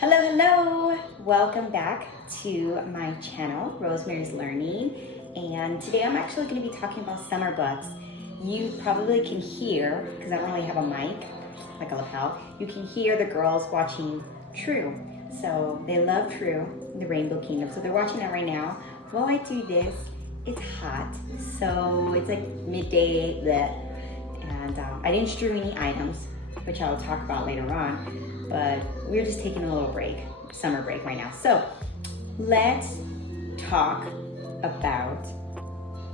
Hello! Welcome back to my channel, Rosemary's Learning. And today I'm actually going to be talking about summer books. You probably can hear, because I don't really have a mic, like a lapel, you can hear the girls watching True. So they love True, the Rainbow Kingdom. So they're watching that right now. While I do this, it's hot. So it's like midday, and I didn't strew any items, which I'll talk about later on. But we're just taking a little break, summer break right now. So let's talk about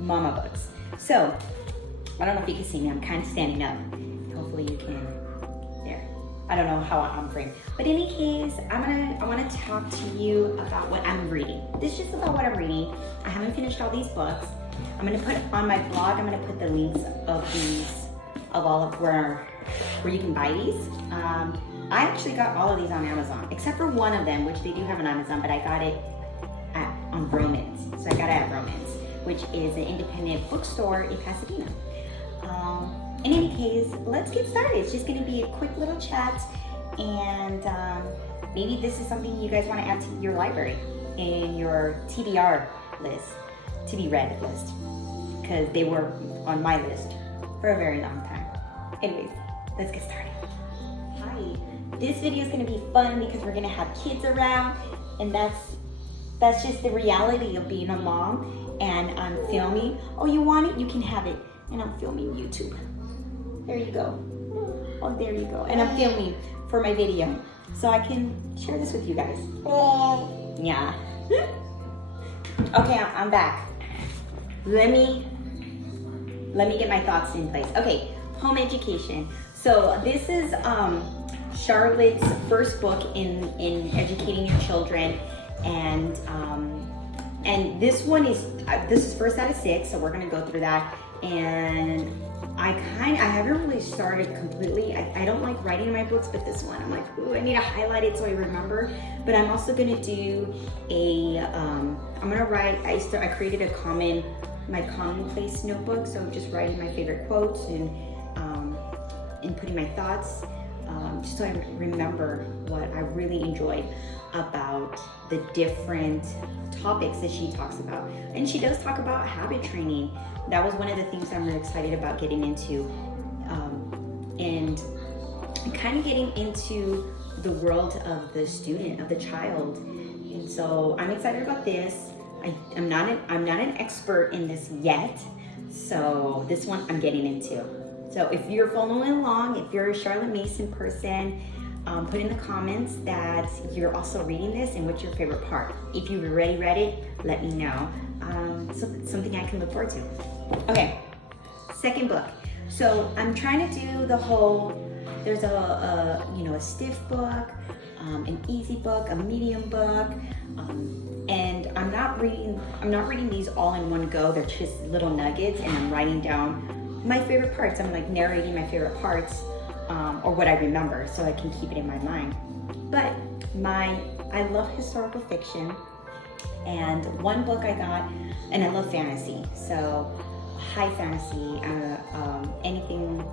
mama books. So I don't know if you can see me, I'm kind of standing up. Hopefully you can, there. I don't know how I'm framed. But in any case, I want to talk to you about what I'm reading. This is just about what I'm reading. I haven't finished all these books. I'm going to put on my blog, I'm going to put the links of all of where you can buy these. I actually got all of these on Amazon, except for one of them, which they do have on Amazon, but I got it on Romance. So I got it at Romance, which is an independent bookstore in Pasadena. In any case, let's get started. It's just gonna be a quick little chat, and maybe this is something you guys wanna add to your library in your TBR list, to be read list, because they were on my list for a very long time. Anyways, let's get started. Hi. This video is going to be fun because we're going to have kids around, and that's just the reality of being a mom. And I'm filming. Oh, you want it? You can have it. And I'm filming YouTube. There you go. Oh, there you go. And I'm filming for my video, so I can share this with you guys. Yeah. Okay, I'm back. Let me get my thoughts in place. Okay, home education. So this is Charlotte's first book in educating your children, and this one is first out of 6, so we're gonna go through that. And I haven't really started completely. I don't like writing in my books, but this one I'm like, ooh, I need to highlight it so I remember. But I'm also gonna do I'm gonna write. I created my commonplace notebook, so just writing my favorite quotes and putting my thoughts, just so I remember what I really enjoyed about the different topics that she talks about. And she does talk about habit training. That was one of the things I'm really excited about getting into, and kind of getting into the world of the student, of the child. And so I'm excited about this. I'm not an expert in this yet, so this one I'm getting into. So if you're following along, if you're a Charlotte Mason person, put in the comments that you're also reading this and what's your favorite part. If you've already read it, let me know. So it's something I can look forward to. Okay, second book. So I'm trying to do the whole, there's a stiff book, an easy book, a medium book, and I'm not reading these all in one go. They're just little nuggets, and I'm writing down my favorite parts. I'm like narrating my favorite parts, or what I remember, so I can keep it in my mind. But I love historical fiction, and one book I got, and I love fantasy, so high fantasy, anything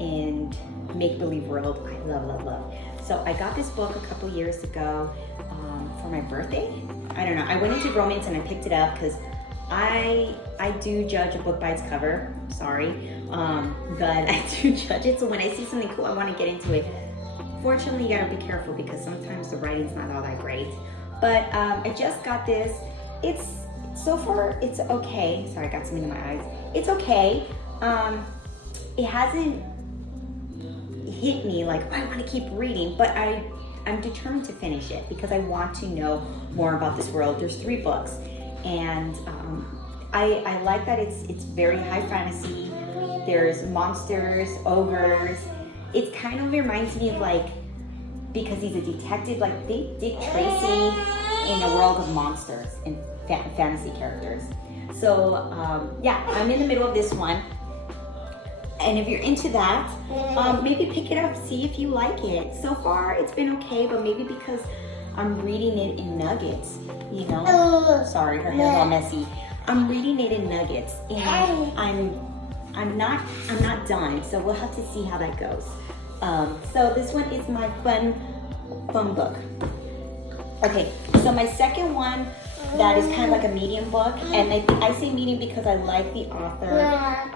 in make-believe world, I love. So I got this book a couple years ago for my birthday. I don't know, I went into Romance and I picked it up because I do judge a book by its cover, sorry, but I do judge it, so when I see something cool, I want to get into it. Fortunately, you gotta be careful because sometimes the writing's not all that great, but I just got this. So far, it's okay. Sorry, I got something in my eyes. It's okay. It hasn't hit me like, oh, I want to keep reading, but I'm determined to finish it because I want to know more about this world. There's 3 books, and I like that it's very high fantasy. There's monsters, ogres. It kind of reminds me of, like, because he's a detective, like Dick Tracy in a world of monsters and fantasy characters. So yeah, I'm in the middle of this one. And if you're into that, maybe pick it up, see if you like it. So far, it's been okay, but maybe because I'm reading it in nuggets, you know? Sorry, her hair's all messy. I'm reading it in nuggets, and I'm not done, so we'll have to see how that goes. So this one is my fun book. Okay, so my second one, that is kind of like a medium book, and I say medium because I like the author.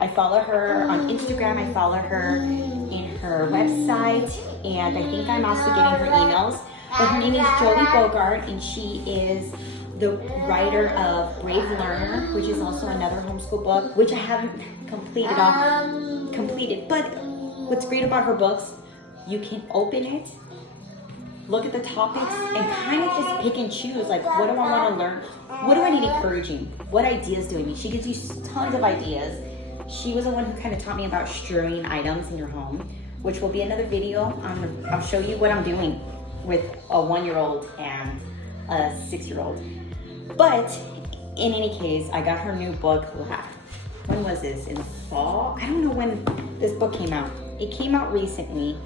I follow her on Instagram, I follow her in her website, and I think I'm also getting her emails. But her name is Jolie Bogart, and she is the writer of Brave Learner, which is also another homeschool book, which I haven't completed. But what's great about her books, you can open it, look at the topics, and kind of just pick and choose, like, what do I want to learn? What do I need encouraging? What ideas do I need? She gives you tons of ideas. She was the one who kind of taught me about strewing items in your home, which will be another video. I'll show you what I'm doing with a 1-year-old and a 6-year-old. But in any case, I got her new book. When was this? In the fall? I don't know when this book came out. It came out recently,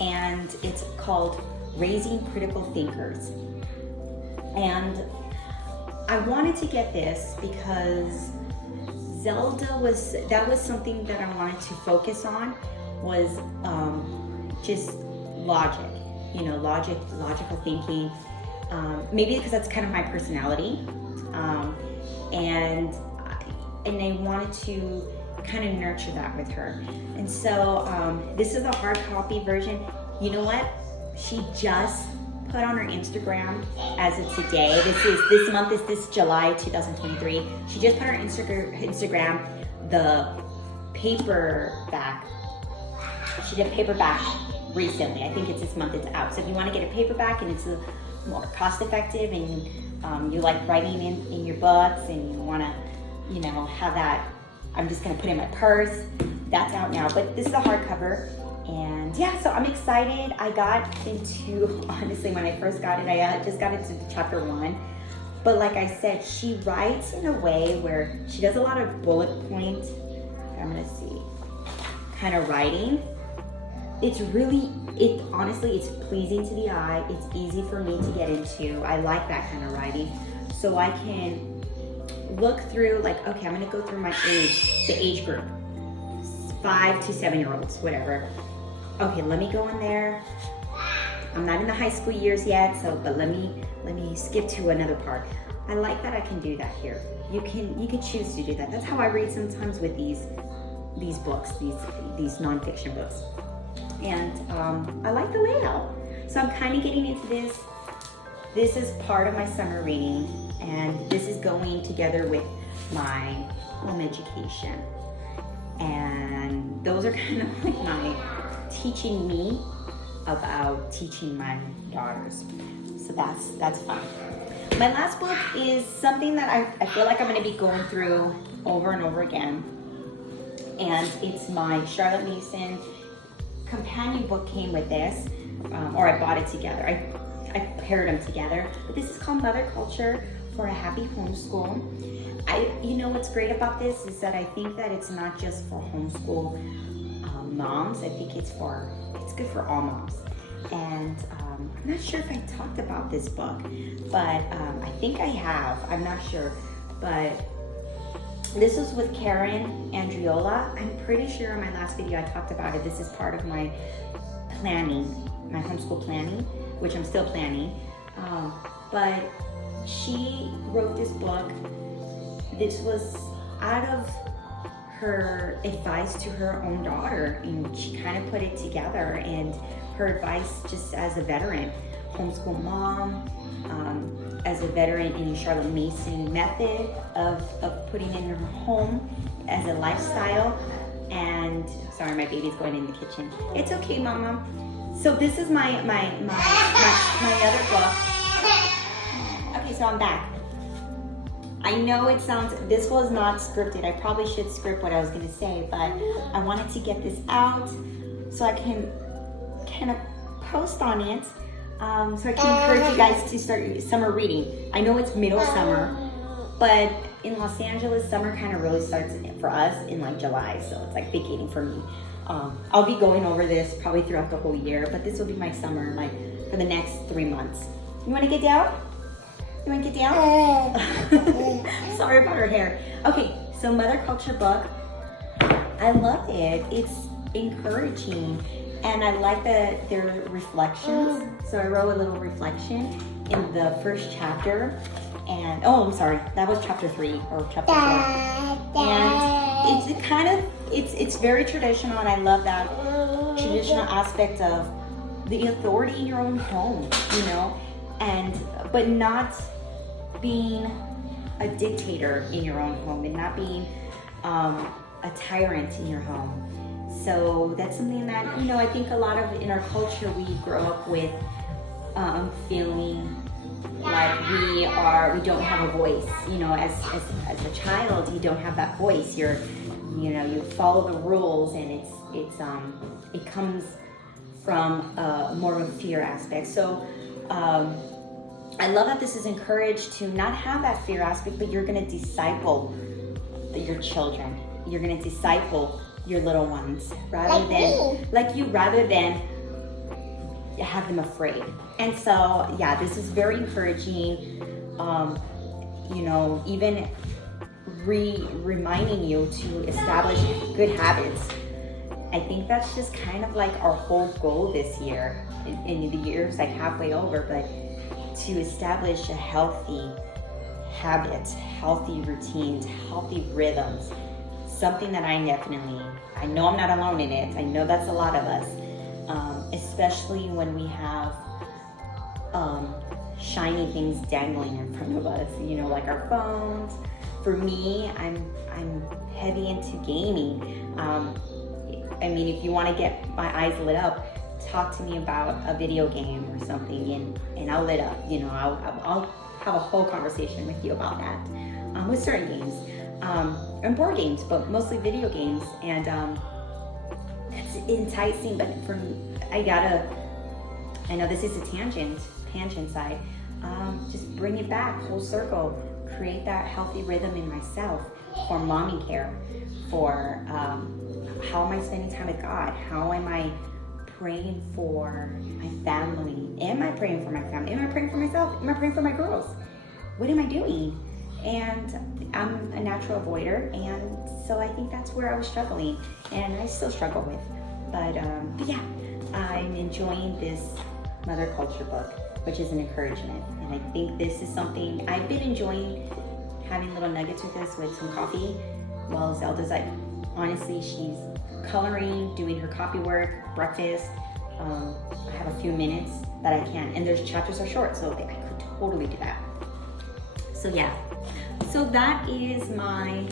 and it's called Raising Critical Thinkers. And I wanted to get this because Zelda was something that I wanted to focus on, was just logic, logical thinking. Maybe because that's kind of my personality, and I wanted to kind of nurture that with her. And so this is a hard copy version. You know what? She just put on her Instagram as of today. This month is this July 2023. She just put on her Instagram the paperback. She did paperback recently. I think it's this month it's out. So if you want to get a paperback and it's more cost effective, and you like writing in your books, and you want to, have that, I'm just going to put in my purse. That's out now. But this is a hardcover. And yeah, so I'm excited. I got into, honestly, when I first got it, I just got into chapter 1. But like I said, she writes in a way where she does a lot of bullet point, I'm gonna see, kind of writing. Honestly, it's pleasing to the eye. It's easy for me to get into. I like that kind of writing. So I can look through, like, okay, I'm gonna go through the age group, 5 to 7-year-olds, whatever. Okay, let me go in there. I'm not in the high school years yet, but let me skip to another part. I like that I can do that here. You can choose to do that. That's how I read sometimes with these books, these nonfiction books. And I like the layout. So I'm kind of getting into this. This is part of my summer reading, and this is going together with my home education. And those are kind of like my teaching me about teaching my daughters. So that's fun. My last book is something that I feel like I'm going to be going through over and over again. And it's my Charlotte Mason companion book came with this, or I bought it together. I paired them together. But this is called Motherculture for a Happy Homeschool. What's great about this is that I think that it's not just for homeschool moms. I think it's good for all moms. And I'm not sure if I talked about this book, but I think I have. I'm not sure. But this was with Karen Andriola. I'm pretty sure in my last video I talked about it. This is part of my planning, my homeschool planning, which I'm still planning. But she wrote this book. This was out of her advice to her own daughter, and she kind of put it together, and her advice just as a veteran homeschool mom, as a veteran in the Charlotte Mason method of putting in her home as a lifestyle. And sorry, my baby's going in the kitchen. It's okay, Mama. So this is my other book. Okay, so I'm back. I know this was not scripted. I probably should script what I was gonna say, but I wanted to get this out so I can kind of post on it, so I can encourage you guys to start summer reading. I know it's middle summer, but in Los Angeles, summer kind of really starts for us in like July, so it's like vacating for me. I'll be going over this probably throughout the whole year, but this will be my summer, like for the next 3 months. You wanna get down? You want to get down? Sorry about her hair. Okay, so Motherculture book. I love it. It's encouraging, and I like that there are reflections. So I wrote a little reflection in the first chapter, and oh, I'm sorry, that was chapter 3 or chapter 4. And it's kind of it's very traditional, and I love that traditional aspect of the authority in your own home, you know, but not being a dictator in your own home, and not being a tyrant in your home. So that's something that, you know, I think a lot of in our culture we grow up with feeling like we don't have a voice. You know, as a child, you don't have that voice. You follow the rules, and it comes from more of a fear aspect. So I love that this is encouraged to not have that fear aspect, but you're going to disciple your children. You're going to disciple your little ones rather than have them afraid. And so, yeah, this is very encouraging. You know, even reminding you to establish good habits. I think that's just kind of like our whole goal this year. In the year's like halfway over, but to establish a healthy habits, healthy routines, healthy rhythms. Something that I know I'm not alone in it. I know that's a lot of us, especially when we have shiny things dangling in front of us, you know, like our phones. For me, I'm heavy into gaming. I mean, if you want to get my eyes lit up, talk to me about a video game or something, and I'll lit up. You know, I'll have a whole conversation with you about that. With certain games, and board games, but mostly video games, and it's enticing. But I know this is a tangent side. Just bring it back, full circle. Create that healthy rhythm in myself for mommy care, for how am I spending time with God? How am I praying for my family? Am I praying for my family? Am I praying for myself? Am I praying for my girls? What am I doing? And I'm a natural avoider, and so I think that's where I was struggling, and I still struggle with. But yeah, I'm enjoying this Mother Culture book, which is an encouragement. And I think this is something I've been enjoying, having little nuggets with this with some coffee, while Zelda's like, honestly, she's coloring, doing her copy work, breakfast. I have a few minutes that I can, and their chapters are short, so I could totally do that. So yeah, so that is my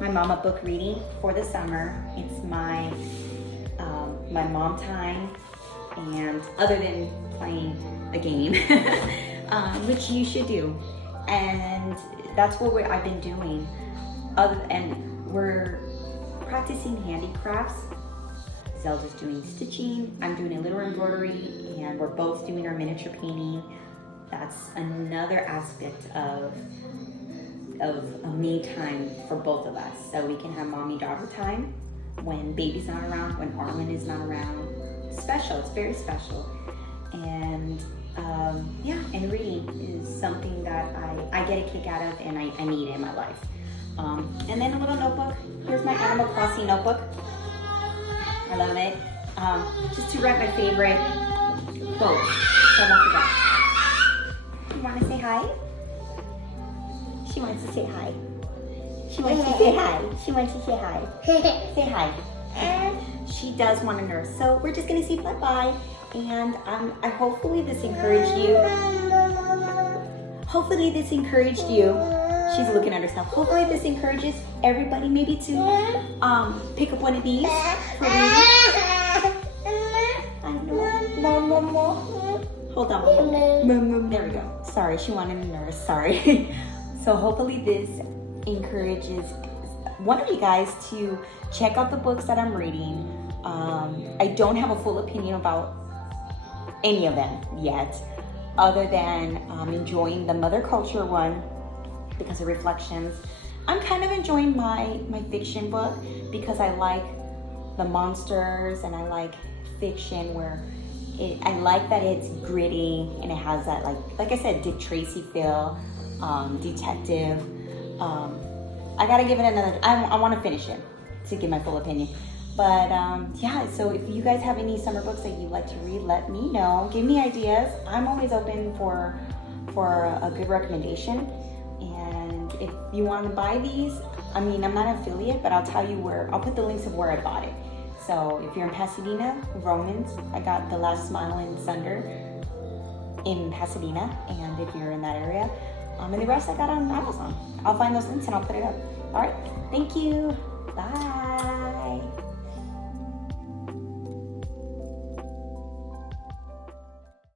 mama book reading for the summer. It's my mom time, and other than playing a game, which you should do, and that's what I've been doing. And we're practicing handicrafts. Zelda's doing stitching, I'm doing a little embroidery, and we're both doing our miniature painting. That's another aspect of a me time for both of us, so we can have mommy-daughter time when baby's not around, when Arlen is not around. Special, it's very special. And yeah, and reading is something that I get a kick out of, and I need in my life. And then a little notebook. Here's my Animal Crossing notebook. I love it. Just to write my favorite quote, so I won't forget. You want to say hi? She wants to say hi. She wants to say hi. She wants to say hi. Say hi. She does want a nurse. So we're just going to say bye-bye. And I hopefully this encouraged you. Hopefully this encouraged you. She's looking at herself. Hopefully this encourages everybody maybe to pick up one of these for reading. I know. Hold on. There we go. Sorry, she wanted a nurse. Sorry. So hopefully this encourages one of you guys to check out the books that I'm reading. I don't have a full opinion about any of them yet, other than enjoying the Mother Culture one because of reflections. I'm kind of enjoying my fiction book because I like the monsters, and I like fiction where I like that it's gritty and it has that like I said, Dick Tracy feel, detective. I gotta give it another, I want to finish it to give my full opinion. But yeah, so if you guys have any summer books that you'd like to read, let me know. Give me ideas. I'm always open for a good recommendation. And if you want to buy these, I mean, I'm not an affiliate, but I'll tell you where, I'll put the links of where I bought it. So if you're in Pasadena, Romans, I got The Last Smile in Sunder in Pasadena. And if you're in that area, and the rest I got on Amazon. I'll find those links and I'll put it up. All right, thank you. Bye.